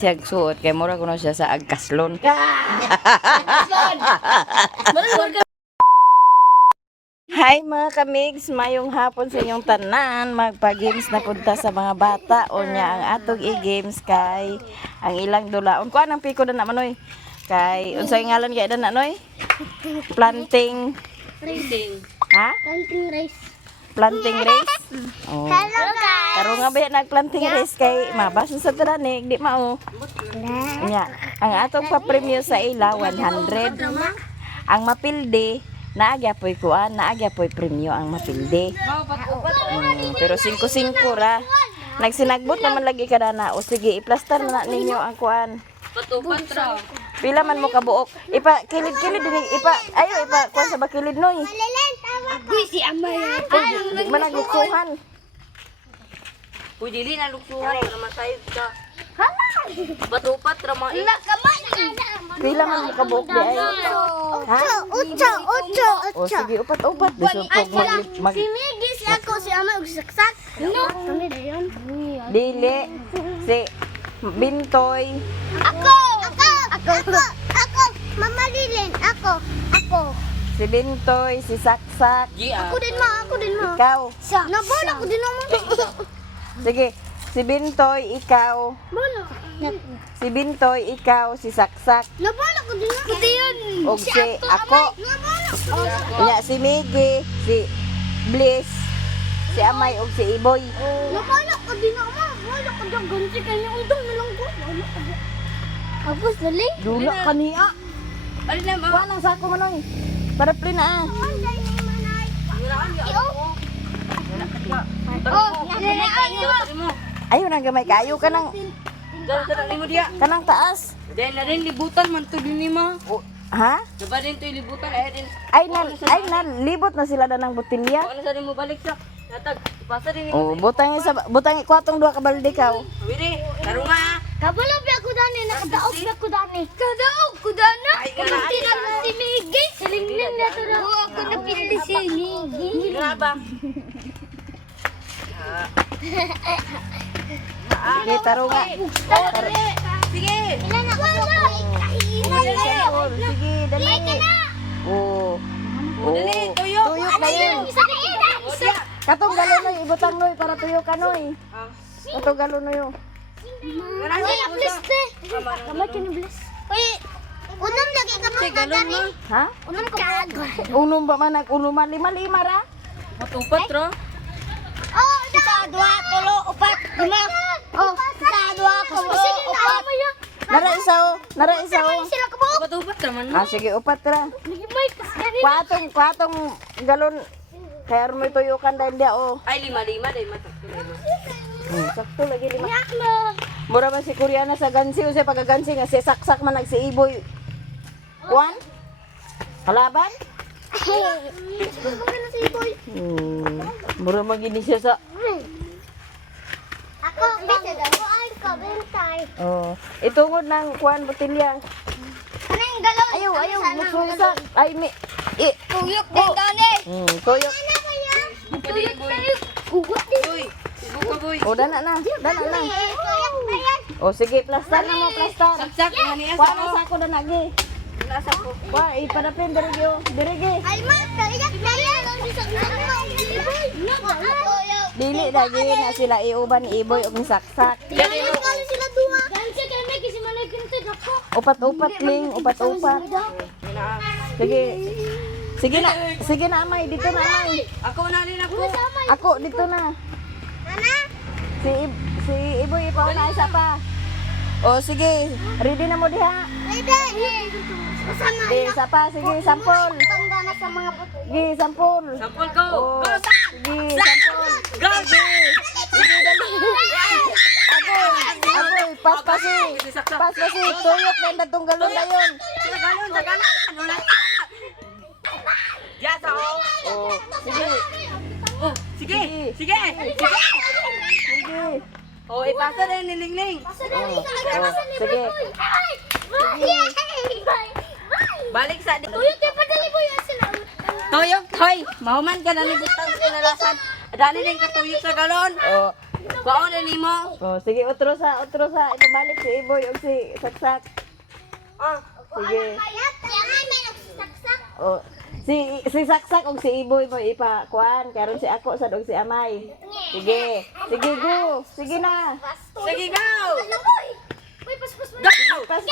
Siya suot kay mura ko na siya sa agkaslon. Hi mga kamigs, mayong hapon sa inyong tanan. Magpa-games na punta sa mga bata o niya ang atong i-games kay ang ilang dulaon. Kuan ang piko na manoy. Kay unsay ngalan kay na noy? Planting Racing. ha? Planting race. Planting race. Oh. Hello guys. Karo nga ba nag-planting race kay mabas sa tananig di mao. Nya, ang atong pa-premyo sa ila 100. Ang mapilde naagya po'y kuan, naagya po'y premyo ang mapilde. Pero 5-5 ra. Nagsinagbot naman lagi kada na. O sige, i-plaster na ninyo ang kuan. Patupat raw. Pila man mo kabuok. Ipa kilid-kilid din ipa kuan sa bakilid noy. Uy, si Amay. Di man naguksuhan. Uy, dili na luksuhan para masayod ka. Patupat raw mga Pila man mo kabuok di ay. Ha? Ucho. O sige, upat-upat. Bisupog mag Si Miggy, si ako, si Amay, ug si Saksak. No. Kami na yun. dili si Bintoy. Ako. Mama Lilin, ako. Si Bintoy, si Saksak. Ako din mo. Ikaw. Nabala ko din mo. Sige, si Bintoy, ikaw. Bala. Si Bintoy, ikaw, si Saksak. Nabala ko din mo. Ito yun. Og si ako. Nabala ko. Nya si Miggy, si Bliss, si Amay og si Iboy. Nabala ko din mo. Wala ko din ganti kanya undang na lang ko. Wala ko din. Agos dali. Dula kaniya. Ano na Kuha ng sako manoy. Para plin na. Ayun ang gamay kayo kanang taas. Dahil na rin libutan man to din ni ma. O, ha? Diba din to yung libutan? Ay din. Ay na libot na sila ng botilya. Ano sa rin mo balik sa? Natag. Ipasa din ni Oh, butang kwatong duha ka balde kaw. Wiri. Taro nga. Kabulog ako dani. Nakadaog ako dani. Kadaog ko dana. Kunti na si Miggy. Silingling na to na. Oo, ako napili si Miggy. Graba. Sige, taro nga. Sige. Ilan ako? Sige, dali. Oh. Dali, tuyok. Tuyok na yun. Isa. Katong galon noy, ibutang noy para tuyo ka noy. Katong galon noy. Ay, bless te. Kamay ka ni bless. Uy, unang lagi ka pa gani. Ha? Unang ka pa. Unom ba man nag-unuman 5 ra? Matupat ro. Oh, isa, dua, tulo, upat, lima. Oh, isa, dua, tulo, upat. Nara isa o. Sila ka po. Matupat naman. Ah, sige, upat ra. May kasi. Kwatong galon. Kaya rin may tuyukan dahil dia o. Ay, lima dahil matakto lima. Sakto lagi 5. Mura man si Koreana sa gansi o sa pagagansi nga si saksak man nag si Iboy. Kuan? Kalaban? Ano si Boy? Mura man gini siya sa Ako, bentay. oh, itungod ng kuan botilya. Ano yung galaw? Ayaw, mususak. Ay, Tuyok din gani. tuyok. Tuyok tayo. Ugot din. Uy, ugot boy. O, dana na. Tuyok na yan. O, sige, plastar na mo, plastar. Saksak, maniya Kuha na sa ako na nagi. Nasa ko. Kuha, ipadapin, dirigi o. Dirigi. Ay, ma, tayak na yan. Dili, lagi na sila iuban ni Iboy o ni saksak. Ganyan kali sila dua. Ganyan kali may kasi manay ganito dako. Upat-upat, Ling. Upat-upat. Sige na, Amay. Dito na, Amay. Ako na rin ako. Ako, dito na. Si Iboy, ipaw na isa pa. O, sige. Ready na mo diha. Kasama. Di, isa pa. Sige, sampol. Tanda na sa mga puto. Sige, sampol. Sampol go. Oh, Go, sige, sampol. Go, Sige, dali. Agoy, pas-pasi. Pas-pasi. Tuyok na yung datong galon na yun. Sa galon. Wala. Ya, sa Oh, sige. Oh, sige. Sige. Sige. Oh, ipasa rin ni Lingling. Sige. Balik sa Tuyok, padali mo yung sila. Tuyok, hoy. Mahuman ka na ni butang sinalasan. Dali din ka tuyok sa galon. Oh, Kuha na nimo. Oh, sige, utro sa. Ipabalik si Iboy o si Saksak. Sige. Oh, si Saksak o si Iboy mo ipakuan. Karon si ako sad og si Amay. Sige. Sige, go. Sige na. Sige, go! Pas.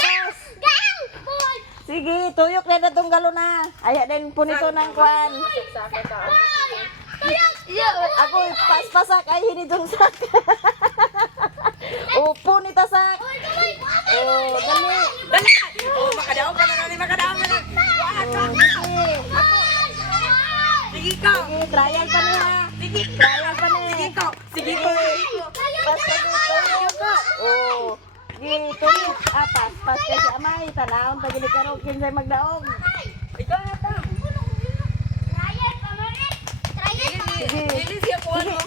Sige, tuyok na na tong galo na. Aya din punito ng kuan. Ako pas-pasak ay hinitong sak. Upo ni tasak. Oh, dali. Dali! Oh, makadaog ka na nani, makadaog ka na. Sige, go! Sige, trial pa niya. Sige, Trial pa niya. sige, go! Sige, go! Pas ka. Oh. Sige, tuyok. Pas kay si Amay. Tanawon pag gini karong kinsay magdaog. Ikaw na ta. Sige. Dili siya kuha mo.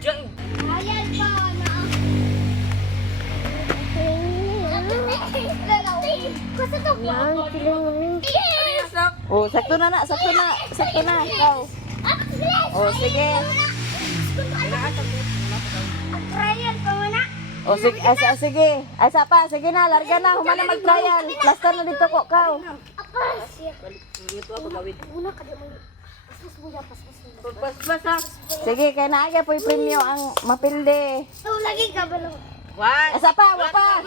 Diyan. Ano yung sak? Oh, sakto na. Ikaw. Oh, sige. Oh, sige. Sige. Ay, pa. Sige na, larga na. Humana mag-trial. Plaster na dito ko, ikaw. Dito ako gawin. Pas. Sige, kaya naaga po yung premyo ang mapilde. One. Asa pa, wapa.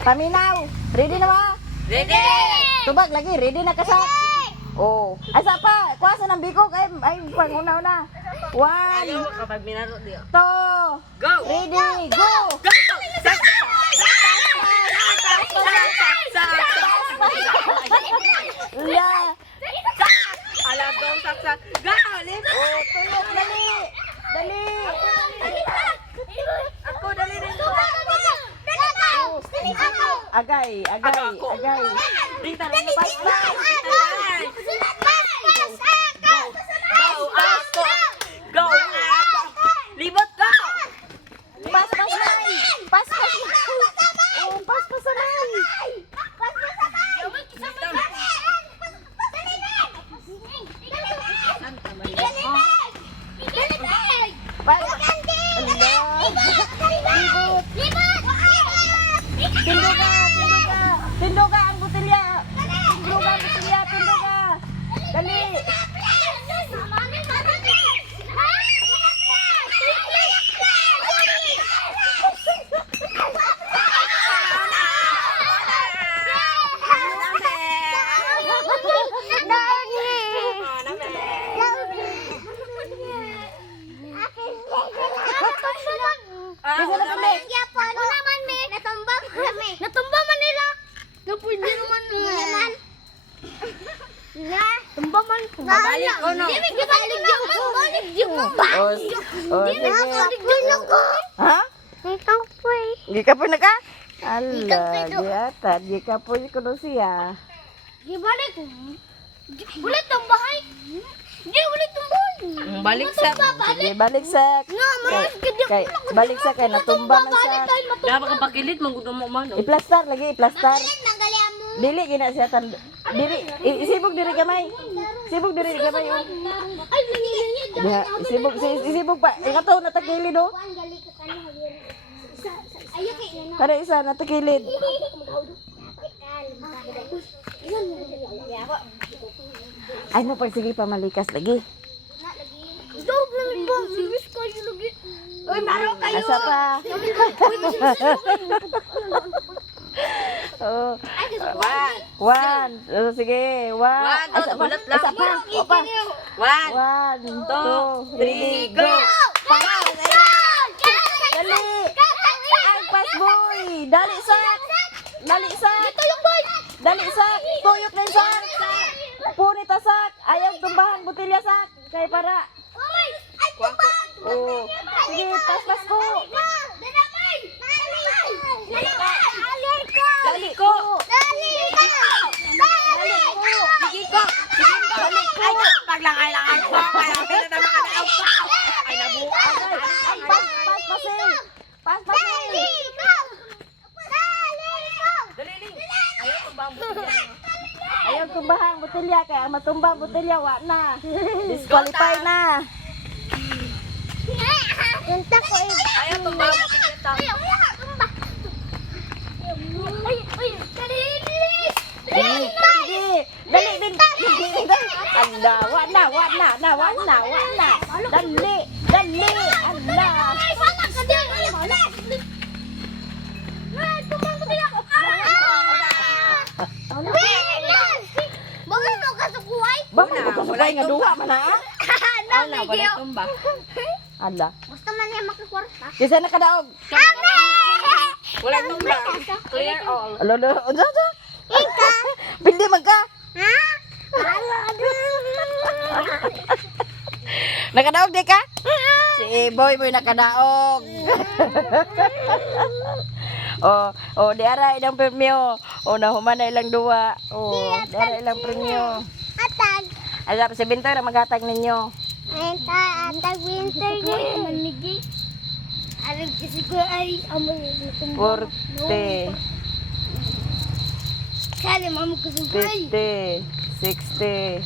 Paminaw. Ready na ba? Ready! Tubag lagi, ready na kasak. Oh, asa pa, kuwasa ng bikog ay panguna-una. 1, Ayaw kapag minaro diyo. 2, Go! ready, go. Go! Sak! La. Alam ko, sak! Go! Lift! Oh, tuyok dali. Dali. Ako, dali rin ko. Agay. Dito rin na pa. Go! Libot ka! Pas. Oh, pas sanay. Pas. Tinduga ang botelya. Tinduga. Dali. Bisa na kami. Natumba man nila. Napwede naman naman. Tumba man. Mabalik ko, no? Di ba gibalik yung balik yung Oh, sige. Ha? Di ka po na ka? Ala, giata. Di ka po kuno siya. Gibalik. Ulit tumbahay. Di ulit tumbahay. Balik sa... Sige, balik sa... Balik sa kay natumba man siya. Dapat ka pakilit, magudo mo man. Iplastar lagi, iplastar. Dili gina siya tan. Dili isibog diri gamay. Sibog diri gamay. Oh. Ay, nangyayari. Diha, isibog pa. Ikato na takilid do. Ayo kay na. Para isa na takilid. Ay mo pag sige pa malikas lagi. Doble ba? Service kayo lagi. Uy, maro kayo. Asa pa. Oh. One. Oh, sige. One. Asa pa. ulit lang. Asa pa. Opa. 1, 1, 2, 3, go. Dali. Ang pas boy. Dali sak. Ito yung boy. Dali sak. Tuyok din sak. Punit sak. Ayaw tumbahan butilya sak. Kay para. Ay, tumba. Oh. Sige, pas ko. Dali ko. Sige ko! Ay, paglangay-langay ko! Kaya pinatama ka na ako! Ay, nabuka! Pas. Dali, Ling! Ayaw ko ba ang buto niya? Ayaw ko tumbahan botelya kay ang matumba botelya wa na. Disqualify na. Punta ko eh. Ayaw tumba mo kita. Ay, dali. Dali, dali din. Anda, wa na. Dali. Anda. Ay, wala ka din. Wala. Ay, tumang ko din ako. Bakit mo kasukuhay? Bakit ko kasabay nga duha man ha? Wala, wala tumba. Ala. Gusto man niya makakwarta. Kisa nakadaog. Wala tumba. Clear all. Alo, unsa ta? Ika. Pindi man ka. Ha? Nakadaog di ka? Si boy nakadaog. Di ara ilang premyo. Nahuman na ilang duwa. Di ara ilang premyo. Atag. Ala, si Bintoy na maghatag ninyo. Atag winter din. Manigi. Alam kasi ko ay amoy. 40, Kali mamo ko sugay. 50, 60,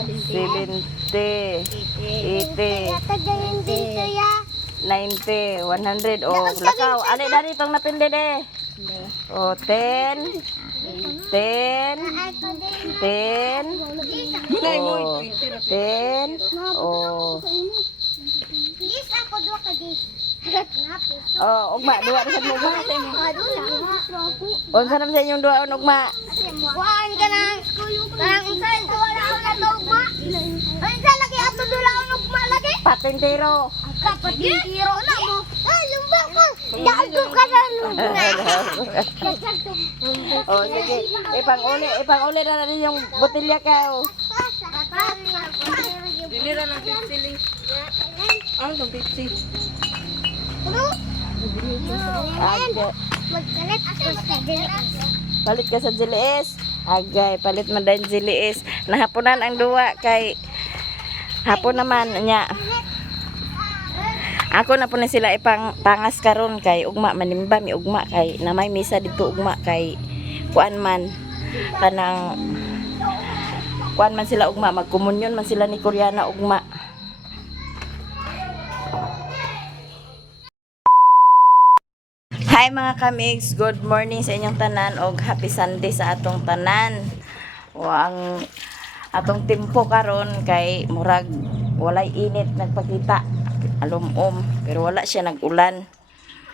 70, 80, Tagayin dito ya. 90, 100. Lakaw. Ali, dari itong napindi de. 10, 10, Ako din. 10, Gulay mo. 10, Please ako do ka di. ugma, duwa na sa ugma. Ako. Unsa naman sa inyong duwa ugma? Kuhaan ka nang usan ko wala ako na tugma. Ay sa lagi ato dula ako nugma lagi. Patintero. Kapat yung tiro na mo. Ay lumba ko. Dago ka na lumba. Sige. Ipang-uli na rin yung botelya ka. Dinira ng 50 ling. Ano 50? Magkalit ako sa dilis. Palit ka sa Jilis. Agay, palit man dahil Jilis. Nahaponan ang duwa kay hapon naman nya. Ako na po na sila ipang pangas karon kay ugma manimba mi ugma kay na may misa dito ugma kay kuan man kanang kuan man sila ugma magkomunyon man sila ni Koreana ugma. Hi mga kamigs, good morning sa inyong tanan og happy Sunday sa atong tanan. O ang atong tempo karon kay murag walay init nagpakita alumom pero wala siya nagulan.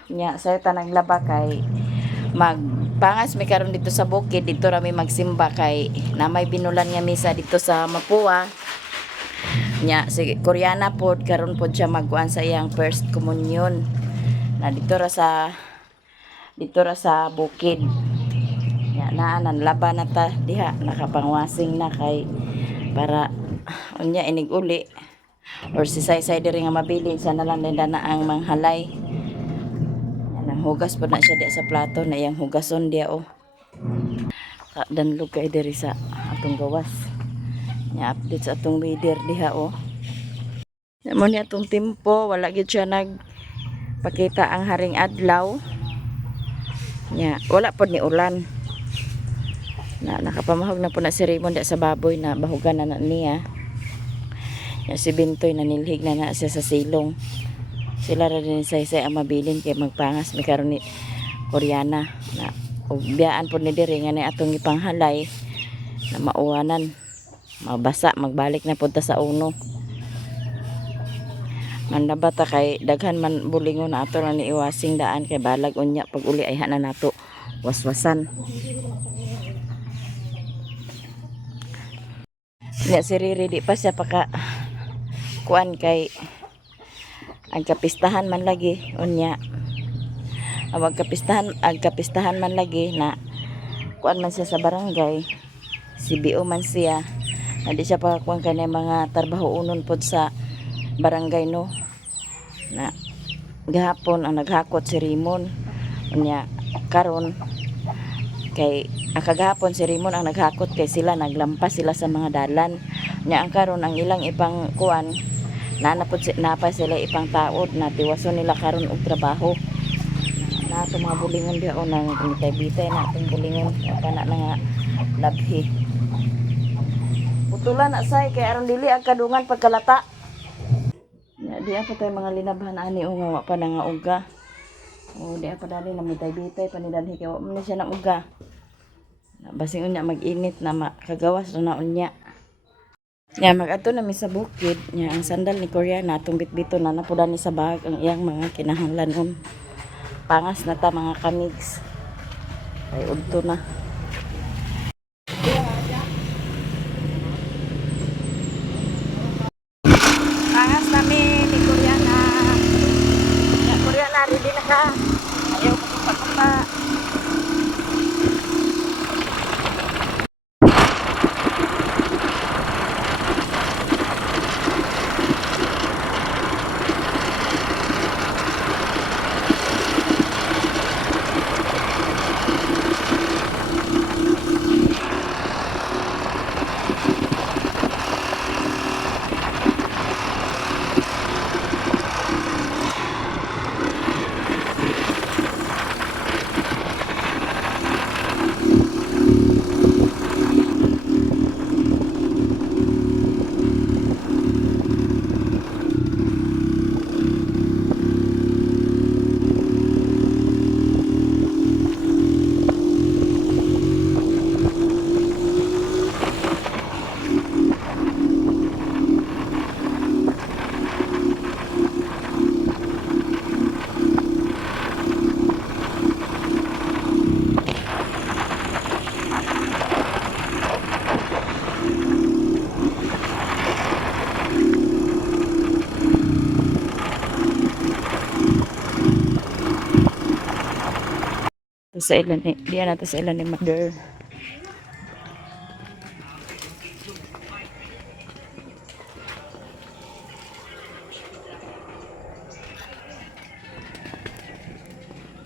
Nya sa tanang laba kay magpangas mi karon dito sa bukid dito ra mi magsimba kay na may binulan nga misa dito sa Mapua. Nya si Koreana pod karon pod siya magkuan sa iyang first communion. Na dito ra sa bukid. Ya naanan laban na ta diha nakapangwasing na kay para unya inig uli or si say diri nga mabilin sa nalang na ang manghalay. Nang hugas po na siya di sa plato na iyang hugason dia danlog kay diri sa atong gawas. Nya update sa atong weather diha Mo ni atong tempo wala gid siya nagpakita ang haring adlaw. Nya wala pod ni ulan. Nakapamahog na po na si Raymond sa baboy na bahugan na niya. Nya si Bintoy nanilhig na siya sa silong. Sila ra din say ang mabilin kay magpangas mi karon ni Koreana na ug biyaan pod ni diri nga ni atong ipanghalay na mauwanan. Mabasa magbalik na pud ta sa uno. Mandabata kay daghan man bulingon na ato na ni iwasing daan kay balag unya pag uli ay hanan nato waswasan. Nya si Riri di pa siya paka kuan kay ang kapistahan man lagi unya. Ang kapistahan man lagi na kuan man siya sa barangay. CBO man siya. Hindi siya pa kuan kanay mga trabaho unon pod sa barangay no na gahapon ang naghakot si Raymond unya karon kay kagahapon si Raymond ang naghakot kay sila naglampas sila sa mga dalan unya ang karon ang ilang ipang kuan napa sila ipang taod na tiwason nila karon og trabaho na ato mga bulingon diha nang bitay-bitay na atong bulingon kana na nga labhi Putulan na say kay aron dili ang kadungan pagkalata. Ya di apa tay mga linabhan ani o nga wa pa na nga uga. O di apa dali na mitay-bitay panidalhi kay wa man na siya nang uga. Basing unya mag-init na makagawas na unya. Ya mag-adto na mi sa bukid nya ang sandal ni Koreana atong bitbito na napuda ni sa bag ang iyang mga kinahanglanon. Pangas na ta mga kamigs. Ay udto na. Pangas namin ni Koreana. Ya Koreana ready na ka. Ayaw magpapakapa. Sa ilan ni diyan nato sa ilan ni mother.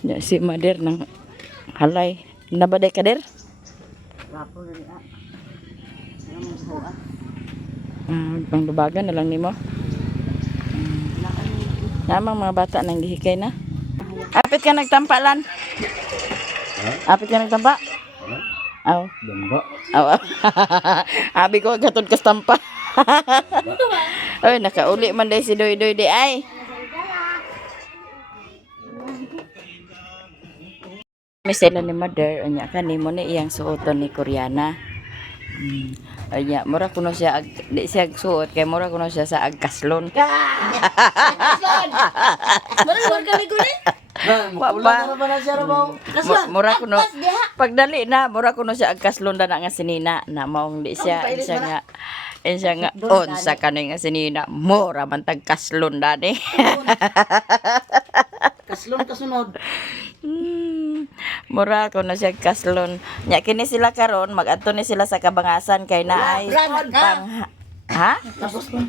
Ya si mother nang halay nabaday ka der. Pangdubagan na lang nimo. Namang mga bata nang gihikay na. Apit ka nagtampalan. Apit ka nagtampa? Aw. Damba. Aw. Abi ko gatod ka tampa. Oy, nakauli man day si Doy Doy di ay. Misela ni mother anya kanimo ni iyang suoton ni Koreana. Anya mura kuno siya di siya suot kay mura kuno siya sa agkaslon. Mura kami ko ni. Mura kuno pagdali na mura kuno siya agkaslon na nga sinina na maong di siya nga on sa kanay nga sinina mura man tag kaslon dani. Kaslon kasunod. Mura ko na siya kaslon. Nya kini sila karon mag-adto ni sila sa kabangasan kay naay pang ha? Tapos ko.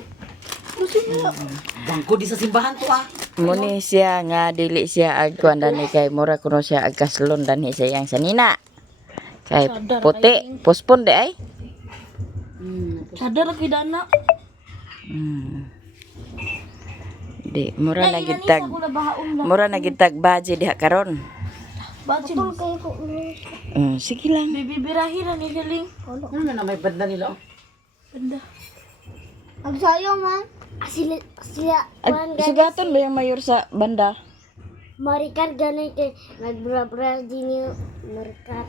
Bangko di sa simbahan to ah. Muni siya nga dili siya agkuan dani kay mura kuno siya agkaslon dani sa iyang sanina. Kay puti, puspon de ay. Sadar kay dana. Di mura na gitag. Mura na gitag baje diha karon. Bakit kayo ko? Sige lang. Bibirahi na ni Galing. Ano na may banda nila? Banda. Ang sayo man. Sila Sugaton ba yung mayor sa banda? Maricar ganay kay nagbra-bra din yung Maricar.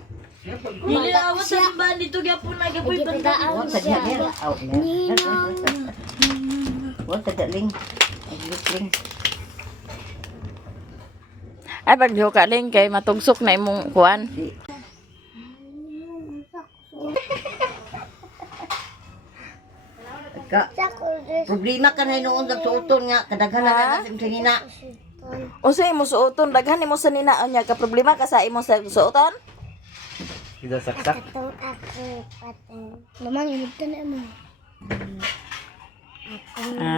Dili awas sa simbahan dito gyapon na gyapon banda. Wala sa diha nila. Ninong. Wala sa daling. Aglusling. Ay pagdiho ka ling kay matugsok na imong kuan. Ka. Problema ka na noon sa suoton nga kadaghan na sa sinina. Usa imo suoton daghan imo sa ninaan niya ka problema ka sa imo sa suoton? Kita saksak. Naman yung na mo.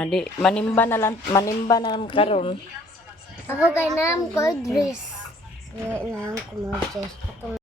Di manimba na lang karon. Ako kay nam ko dress. Ngayon ko mo dress.